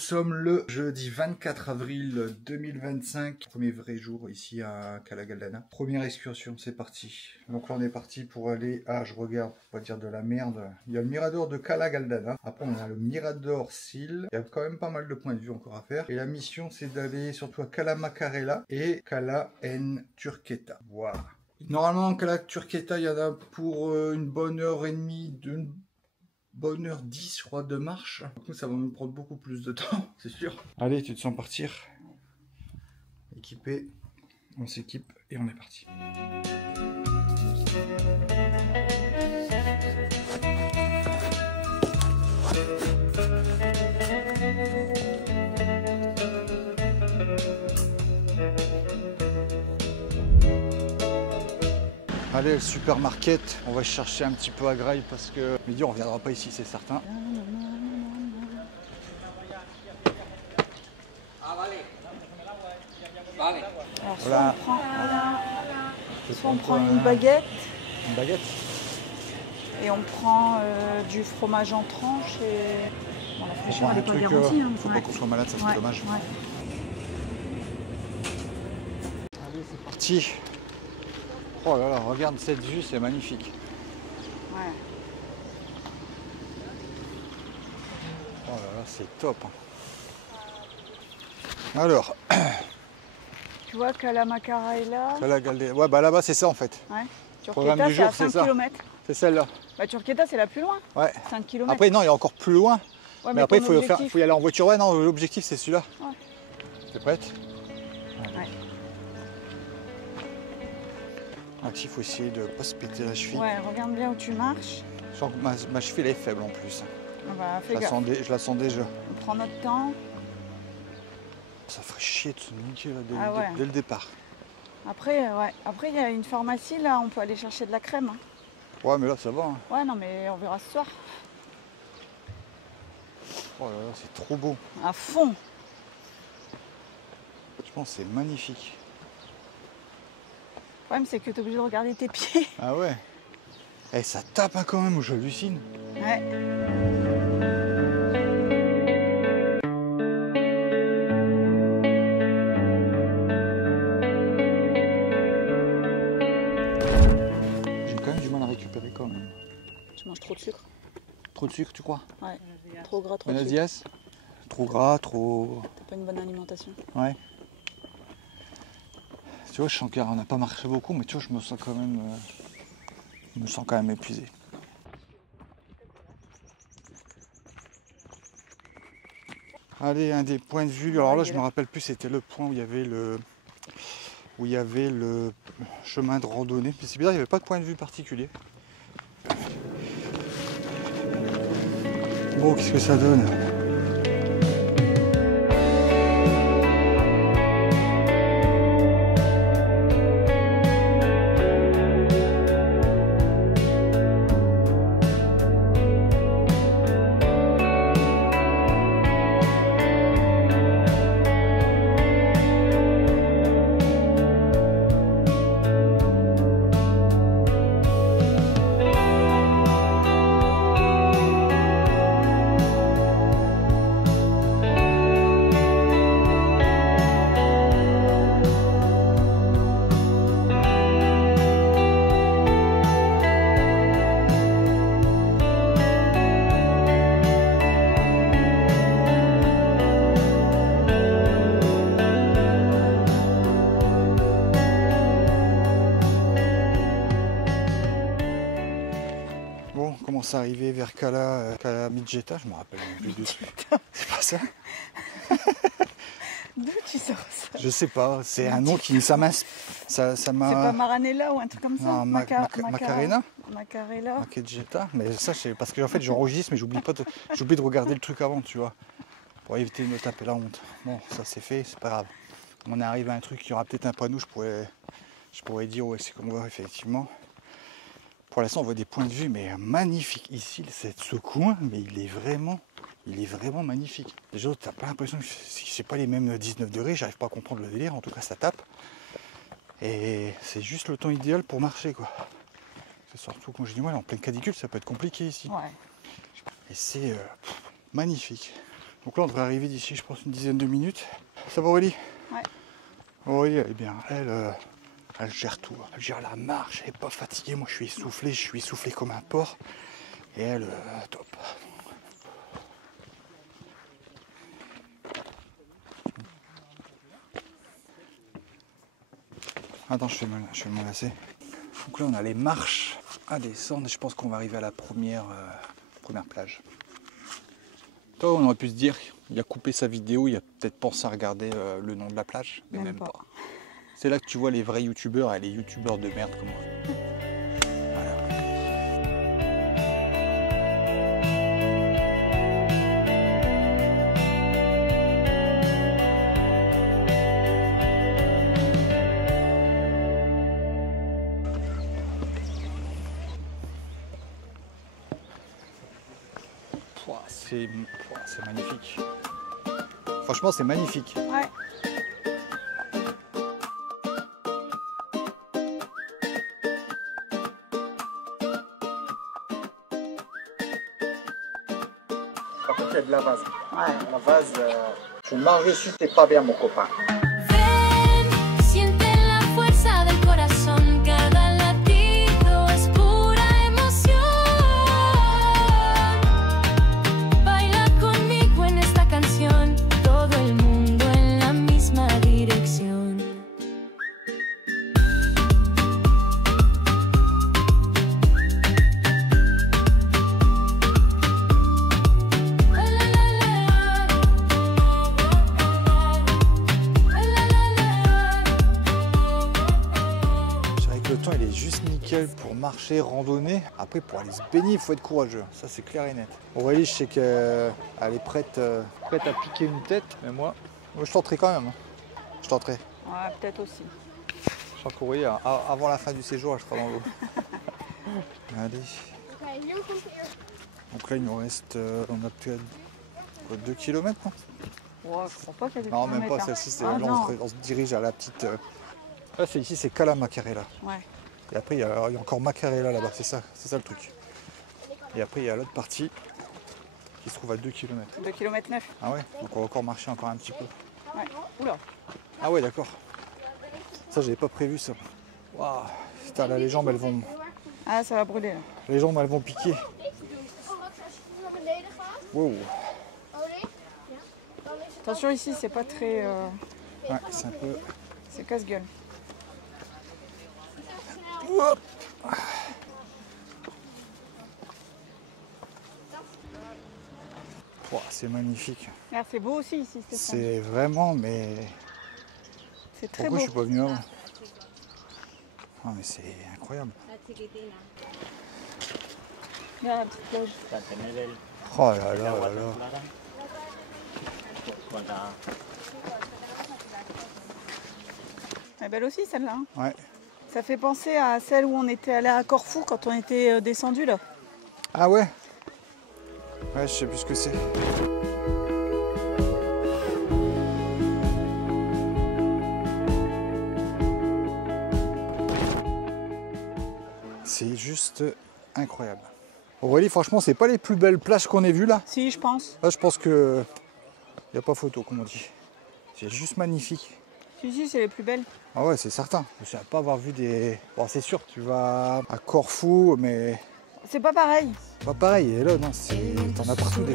sommes le jeudi 24 avril 2025, premier vrai jour ici à Cala Galdana. Première excursion, c'est parti. Donc là on est parti pour aller, je regarde, pour pas dire de la merde, il y a le Mirador de Cala Galdana, après on a le Mirador Sil, il y a quand même pas mal de points de vue encore à faire. Et la mission c'est d'aller surtout à Cala Macarela et Cala en Turqueta. Voilà. Normalement Cala Turqueta il y en a pour une bonne heure et demie, bonne heure 10 je crois de marche. Du coup ça va me prendre beaucoup plus de temps, c'est sûr. Allez, tu te sens partir? Équipé, on s'équipe et on est parti. Allez, le supermarket, on va chercher un petit peu à Grail parce que midi on reviendra pas ici, c'est certain. Alors Voilà. soit on prend une baguette. Une baguette. Et on prend du fromage en tranches et... Bon, la fraîcheur elle n'est pas garantie. Faut pas qu'on soit malade, ça serait dommage. Ouais. Allez, c'est parti. Oh là là, regarde cette vue, c'est magnifique. Ouais. Oh là là, c'est top. Alors, Tu vois Cala Macarela. Cala Galdana. Ouais, bah là-bas, c'est ça en fait. Ouais. Programme Turqueta du c'est jour, à 5 c'est ça. km. C'est celle-là. Bah, Turqueta c'est la plus loin. Ouais. 5 km. Après, non, il y a encore plus loin. Ouais, mais après, il ton faut objectif. y aller en voiture. Ouais, non, l'objectif, c'est celui-là. Ouais. T'es prête? Ouais. Il faut essayer de ne pas se péter la cheville. Ouais, regarde bien où tu marches. Je sens que ma cheville elle est faible en plus. Ah bah, fais Je gaffe. la sens déjà. On prend notre temps. Ça ferait chier de se niquer là, dès le départ. Après, il y a une pharmacie là, on peut aller chercher de la crème. Hein. Ouais, mais là ça va. Hein. Ouais, non, mais on verra ce soir. Oh là là, c'est trop beau. À fond. Je pense que c'est magnifique. Le problème, c'est que tu es obligé de regarder tes pieds. Ah ouais. Eh, ça tape hein, quand même, j'hallucine. Ouais. J'ai quand même du mal à récupérer quand même. Tu manges trop de sucre. Trop de sucre, tu crois? Ouais. Trop gras, trop de sucre. Benadias? Trop gras, trop... T'as pas une bonne alimentation. Ouais. Tu vois, je sens qu'on n'a pas marché beaucoup, mais tu vois, je me sens quand même épuisé. Allez, un des points de vue. Alors là, je me rappelle plus, c'était le point où il y avait le chemin de randonnée. Mais c'est bizarre, il n'y avait pas de point de vue particulier. Bon, qu'est-ce que ça donne? Bon, on commence à arriver vers Cala Midgeta, je me rappelle même plus de truc. C'est pas ça? D'où tu sors ça? Je sais pas, c'est un nom qui ça m'a. C'est pas Maranella ou un truc comme ça? Non, Macarena? Macarela. Midgeta, mais ça c'est parce que en fait j'enregistre mais j'oublie de regarder le truc avant, tu vois. Pour éviter de me taper la honte. Bon, ça c'est fait, c'est pas grave. On arrive à un truc qui aura peut-être un panneau, je pourrais dire ouais c'est comme on voit effectivement. Pour l'instant on voit des points de vue mais magnifiques. Ici ce coin, mais il est vraiment magnifique. Déjà t'as pas l'impression que c'est pas les mêmes 19 degrés, j'arrive pas à comprendre le délire, en tout cas ça tape. Et c'est juste le temps idéal pour marcher quoi. C'est surtout quand je dis moi en pleine canicule ça peut être compliqué ici. Ouais. Et c'est magnifique. Donc là, on devrait arriver d'ici, je pense, une dizaine de minutes. Ça va, Aurélie? Ouais. Aurélie, elle est bien. Elle gère tout. Elle gère la marche. Elle n'est pas fatiguée. Moi, je suis essoufflé comme un porc. Et elle, top. Attends, je vais me lasser. Donc là, on a les marches à descendre. Je pense qu'on va arriver à la première plage. Toi, on aurait pu se dire, il a coupé sa vidéo, il a peut-être pensé à regarder le nom de la plage, mais même pas. C'est là que tu vois les vrais youtubeurs et les youtubeurs de merde comme moi. Voilà. C'est magnifique. Franchement, c'est magnifique. Ouais. Par contre, il y a de la vase. Ouais. La vase, tu marches dessus, t'es pas bien, mon copain. Pour marcher, randonner. Après, pour aller se baigner, il faut être courageux. Ça, c'est clair et net. Aurélie, je sais qu'elle est prête à piquer une tête, mais moi je tenterai quand même. Je tenterai. Ouais, peut-être aussi. Je sens qu'Aurélie, avant la fin du séjour, elle sera dans l'eau. Allez. Donc là, il nous reste, on a peut-être 2 km, non? Ouais, je crois pas qu'il y a des Non, kilomètres, même pas, hein. celle-ci, Ah, on se dirige à la petite... Là, c'est ici, c'est Cala Macarela. Ouais. Et après, il y a encore Macarela là-bas, c'est ça le truc. Et après, il y a l'autre partie qui se trouve à 2 km. 2 km 9. Ah ouais, donc on va encore marcher encore un petit peu. Ouais. Oula. Ah ouais, d'accord. Ça, j'avais pas prévu ça. Waouh. Putain, là, les jambes, elles vont... Ah, ça va brûler là. Les jambes, elles vont piquer. Wow. Attention, ici, c'est pas très... Ouais, c'est un peu... C'est casse-gueule. Wow, c'est magnifique. Ah, c'est beau aussi ici, Stéphane. C'est vraiment, mais... C'est très Pourquoi beau. je suis pas venu avant? Ah, mais c'est incroyable. Regarde la petite plage. Oh là là là là. Elle est belle aussi celle-là. Hein. Ouais. Ça fait penser à celle où on était allé à Corfou quand on était descendu là. Ah ouais? Ouais, je sais plus ce que c'est. C'est juste incroyable. Aurélie, franchement, c'est pas les plus belles plages qu'on ait vues là. Si, je pense. Là, je pense que il n'y a pas photo, comme on dit. C'est juste magnifique. Si, c'est les plus belles. Ah ouais, c'est certain. Je ne sais pas avoir vu des... Bon, c'est sûr, tu vas à Corfou, mais... C'est pas pareil. Pas pareil, et là, non, t'en as partout des...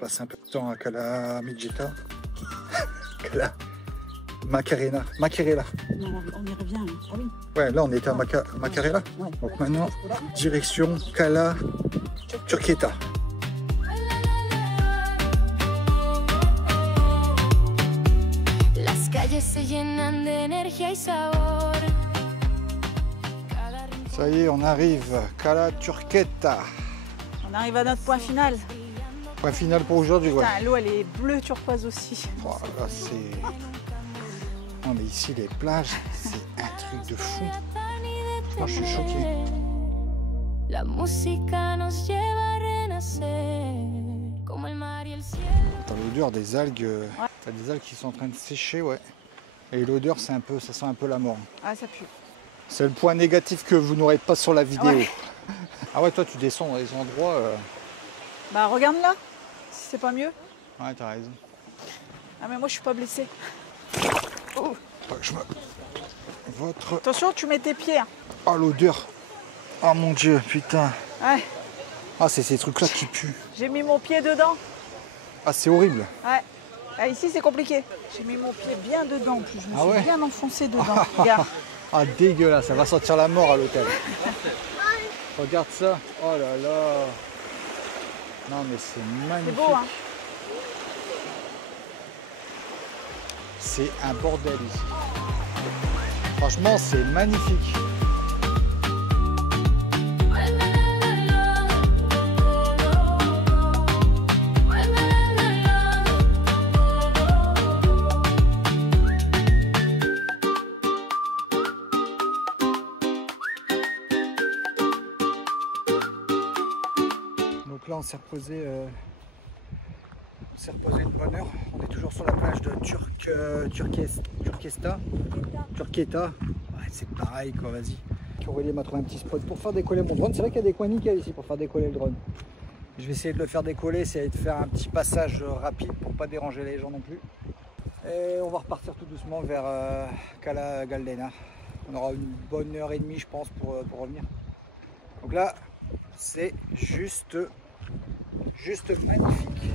Passer un peu de temps à Cala Mijita. Cala Macarena. Macarela. Non, on y revient. Ah oui. Ouais, là on était à Macarela. Ouais. Donc maintenant, direction Cala Turqueta. Ça y est, on arrive. Cala Turqueta. On arrive à notre point final. Point final pour aujourd'hui, ouais. L'eau elle est bleue turquoise aussi. Oh, là c'est... Non mais ici les plages, c'est un truc de fou. Moi, je suis choqué. La musica nos lleva a renacer como el mar y el cielo. T'as l'odeur des algues. T'as des algues qui sont en train de sécher, ouais. Et l'odeur, c'est un peu, ça sent un peu la mort. Ah, ça pue. C'est le point négatif que vous n'aurez pas sur la vidéo. Ouais. Ah ouais, toi, tu descends dans les endroits. Bah, regarde là, si c'est pas mieux. Ouais, t'as raison. Ah, mais moi, je suis pas blessée. Oh. Ouais, Votre... Attention, tu mets tes pieds. Hein. Ah, l'odeur. Oh mon Dieu, putain. Ouais, Ah, c'est ces trucs-là qui puent. j'ai mis mon pied dedans. Ah, c'est horrible. Ouais. Ah, ici, c'est compliqué. J'ai mis mon pied bien dedans en plus. Je me Ah suis ouais bien enfoncée dedans. Regarde. Ah, dégueulasse, ça va sentir la mort à l'hôtel. Regarde ça. Oh là là. Non, mais c'est C'est magnifique. beau, hein. C'est un bordel ici. Franchement, c'est magnifique. Donc là, on s'est reposé une bonne heure. On est toujours sur la plage de Turquesta. Ouais, c'est pareil quoi, vas-y. Aurélie m'a trouvé un petit spot pour faire décoller mon drone. C'est vrai qu'il y a des coins nickel ici pour faire décoller le drone. Je vais essayer de le faire décoller, essayer de faire un petit passage rapide pour pas déranger les gens non plus. Et on va repartir tout doucement vers Cala Galdena. On aura une bonne heure et demie je pense pour revenir. Donc là, c'est juste magnifique.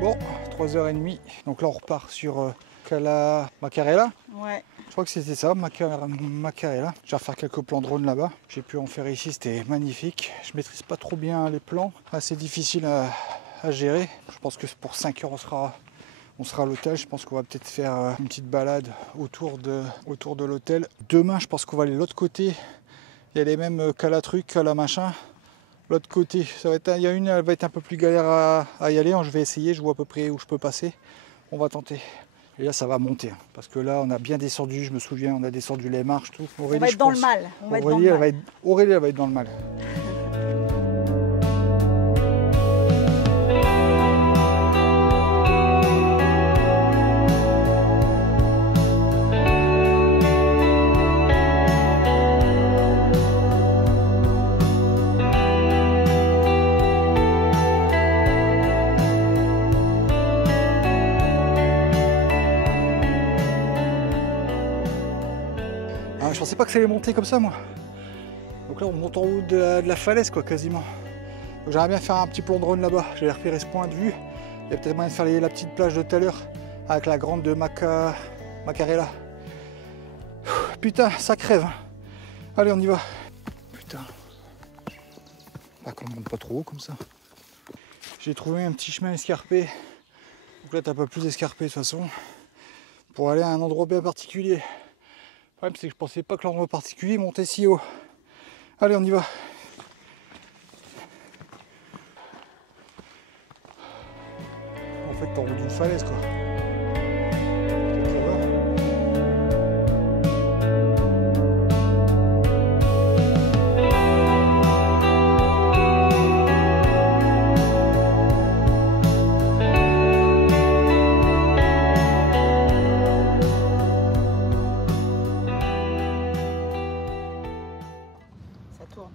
Bon, 3h30. Donc là, on repart sur Cala Macarella. Ouais. Je crois que c'était ça, Macarella. Je vais refaire quelques plans drone là-bas. J'ai pu en faire ici, c'était magnifique. Je maîtrise pas trop bien les plans. Assez difficile à gérer. Je pense que pour 5 heures, on sera à l'hôtel. Je pense qu'on va peut-être faire une petite balade autour de l'hôtel. Demain, je pense qu'on va aller de l'autre côté. Il y a les mêmes Cala trucs, Cala machin. L'autre côté, il y a une, elle va être un peu plus galère à y aller. Je vais essayer, je vois à peu près où je peux passer. On va tenter. Et là, ça va monter. Hein, parce que là, on a bien descendu, je me souviens, on a descendu les marches, tout. Aurélie, on va être dans le mal. Aurélie, elle va être dans le mal. Je pensais pas que ça allait monter comme ça moi. Donc là on monte en haut de la falaise quoi quasiment. Donc j'aimerais bien faire un petit plan drone là-bas. J'allais repérer ce point de vue. Il y a peut-être moyen de faire la petite plage de tout à l'heure avec la grande de Macarella. Putain ça crève. Hein. Allez on y va. Putain. Pas qu'on monte pas trop haut comme ça. J'ai trouvé un petit chemin escarpé. Donc là t'as pas plus escarpé de toute façon. Pour aller à un endroit bien particulier. Le problème c'est que je pensais pas que l'endroit particulier montait si haut. Allez on y va. En fait t'es en haut d'une falaise quoi. tourne.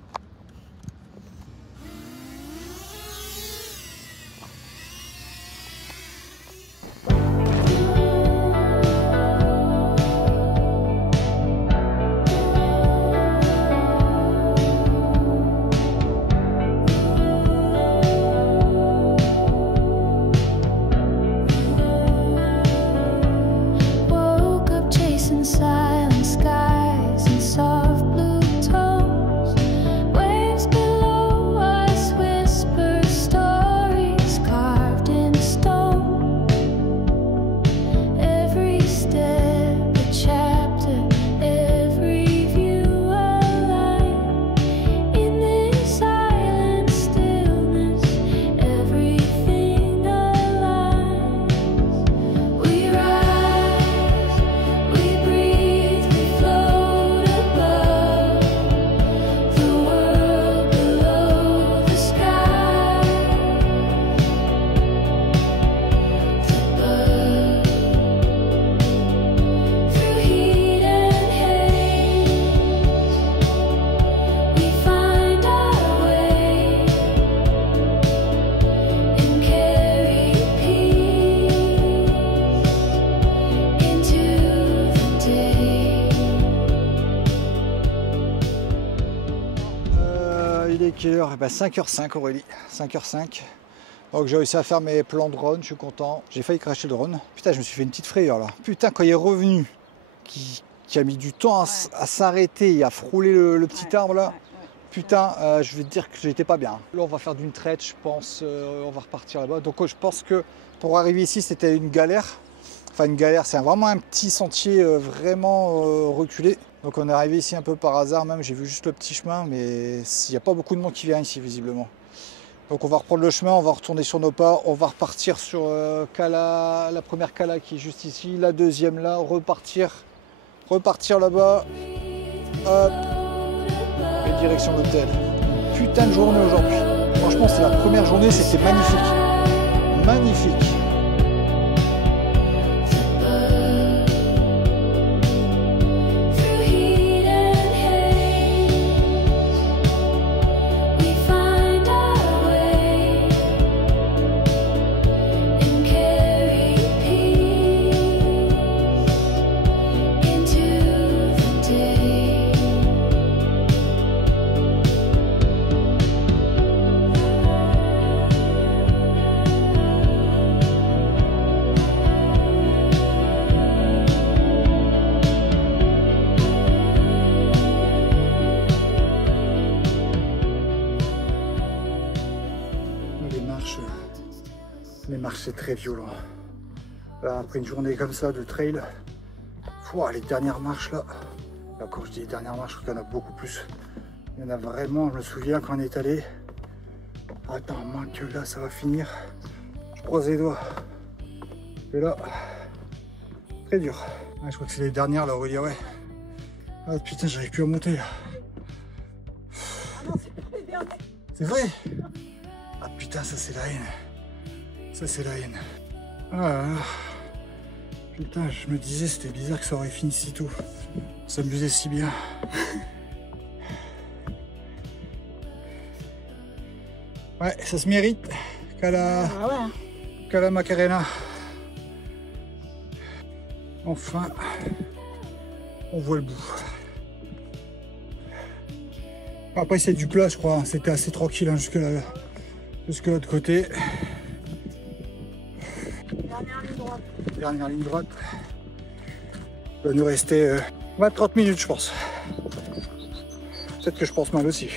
heure, 5h05 Aurélie, 5h05. Donc j'ai réussi à faire mes plans drone, je suis content. J'ai failli cracher le drone. Putain, je me suis fait une petite frayeur là. Putain, quand il est revenu, qui a mis du temps à s'arrêter et à frôler le petit arbre là. Putain, je vais te dire que j'étais pas bien. Là, on va faire d'une traite, je pense. On va repartir là-bas. Donc, je pense que pour arriver ici, c'était une galère. Enfin, une galère, c'est vraiment un petit sentier vraiment reculé. Donc, on est arrivé ici un peu par hasard même. J'ai vu juste le petit chemin, mais il n'y a pas beaucoup de monde qui vient ici, visiblement. Donc, on va reprendre le chemin, on va retourner sur nos pas. On va repartir sur la première cala qui est juste ici. La deuxième là, repartir là-bas. Hop. Et direction l'hôtel. Putain de journée aujourd'hui. Franchement, c'est la première journée, c'était magnifique. Magnifique. Les marches, c'est très violent. Là, après une journée comme ça de trail, les dernières marches là, quand je dis les dernières marches, je crois qu'il y en a beaucoup plus. Il y en a vraiment, je me souviens quand on est allé. Attends, moins que là, ça va finir. Je croise les doigts. Et là, très dur. Je crois que c'est les dernières là, Aurélie, ouais. Ah putain, j'arrive plus à monter là. Ah non, c'est pas les derniers. C'est vrai? Ah putain, ça c'est la haine. Ça c'est la haine. Ah, putain, je me disais c'était bizarre que ça aurait fini si tôt. On s'amusait si bien. Ouais, ça se mérite. Cala Macarena. Enfin, on voit le bout. Après c'est du plat, je crois. C'était assez tranquille hein, jusque l'autre côté. Dernière ligne droite. Il va nous rester 20-30 minutes, je pense. Peut-être que je pense mal aussi.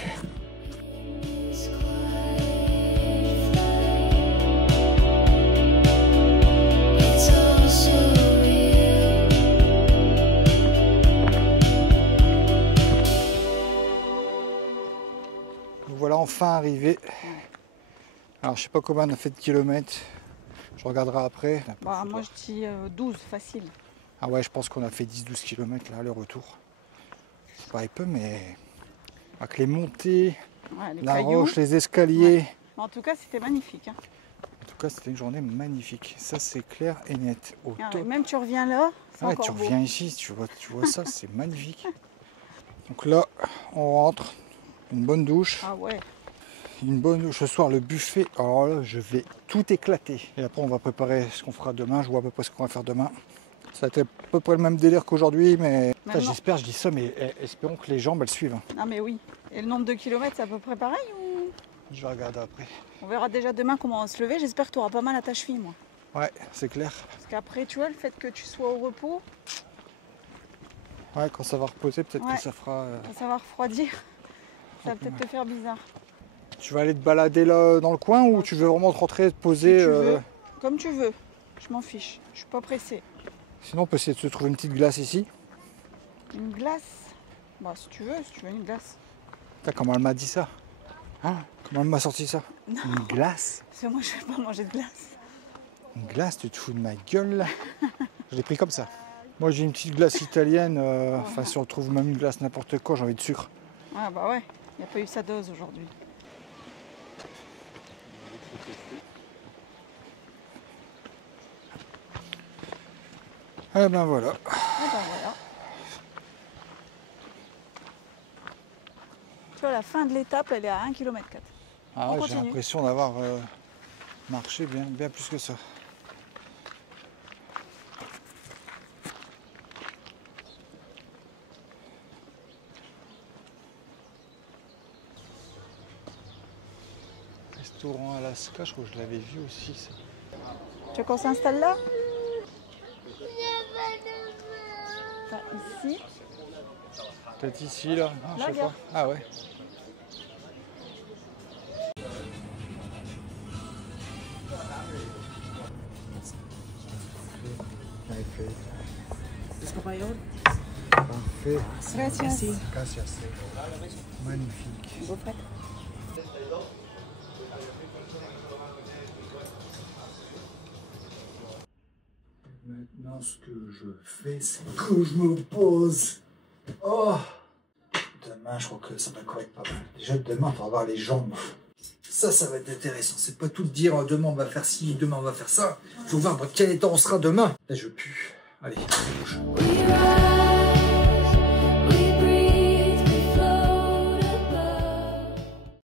Nous voilà enfin arrivés. Alors je sais pas combien on a fait de kilomètres. Je regarderai après. Bah, moi je dis 12, facile. Ah ouais, je pense qu'on a fait 10-12 km là, le retour. Ça paraît peu, mais avec les montées, Ouais, les la cailloux. roche, les escaliers. Ouais. En tout cas, c'était magnifique. Hein. En tout cas, c'était une journée magnifique. Ça, c'est clair et net. Au Ah, top. même tu reviens là, c'est Ouais, encore tu beau. reviens ici, tu vois ça, c'est magnifique. Donc là, on rentre, une bonne douche. Ah ouais. Une bonne douche ce soir, le buffet. Alors là, je vais tout éclater. Et après, on va préparer ce qu'on fera demain. Je vois à peu près ce qu'on va faire demain. Ça va être à peu près le même délire qu'aujourd'hui, mais j'espère, je dis ça, mais espérons que les jambes, elles suivent. Ah mais oui. Et le nombre de kilomètres, c'est à peu près pareil ou... Je vais regarder après. On verra déjà demain comment on va se lever. J'espère que tu auras pas mal à ta cheville, moi. Ouais, c'est clair. Parce qu'après, tu vois, le fait que tu sois au repos, Ouais, quand ça va reposer, peut-être Ouais. que ça fera... ça va refroidir. Ça va peut-être te faire bizarre. Tu vas aller te balader là dans le coin ou tu veux vraiment te rentrer, te poser Si tu veux, comme tu veux. Je m'en fiche. Je suis pas pressée. Sinon, on peut essayer de se trouver une petite glace ici. Une glace. Bah si tu veux une glace. Putain, comment elle m'a dit ça? Hein? Comment elle m'a sorti ça? Non. Une glace? Parce que moi, je vais pas manger de glace. Une glace, tu te fous de ma gueule là? Je l'ai pris comme ça. Moi j'ai une petite glace italienne, enfin si on trouve même une glace n'importe quoi, j'ai envie de sucre. Ah bah ouais, il n'y a pas eu sa dose aujourd'hui. Eh ben voilà. Ah bah voilà. Tu vois, la fin de l'étape, elle est à 1,4 km. Ah ouais, j'ai continue. l'impression d'avoir marché bien plus que ça. restaurant Alaska, je crois que je l'avais vu aussi. Ça. Tu veux qu'on s'installe là? Enfin, ici. Peut-être ici, là. Non, Là, je sais pas. Ah ouais. Parfait. Gracias. Gracias. Magnifique. Beau fret. Maintenant, ce que je fais, c'est que je me pose. Oh! Demain, je crois que ça va correct pas mal. Déjà, demain, il va avoir les jambes. Ça va être intéressant. C'est pas tout de dire demain on va faire ci, demain on va faire ça. Il faut voir dans quel état on sera demain. Là, je pue. Allez, je bouge.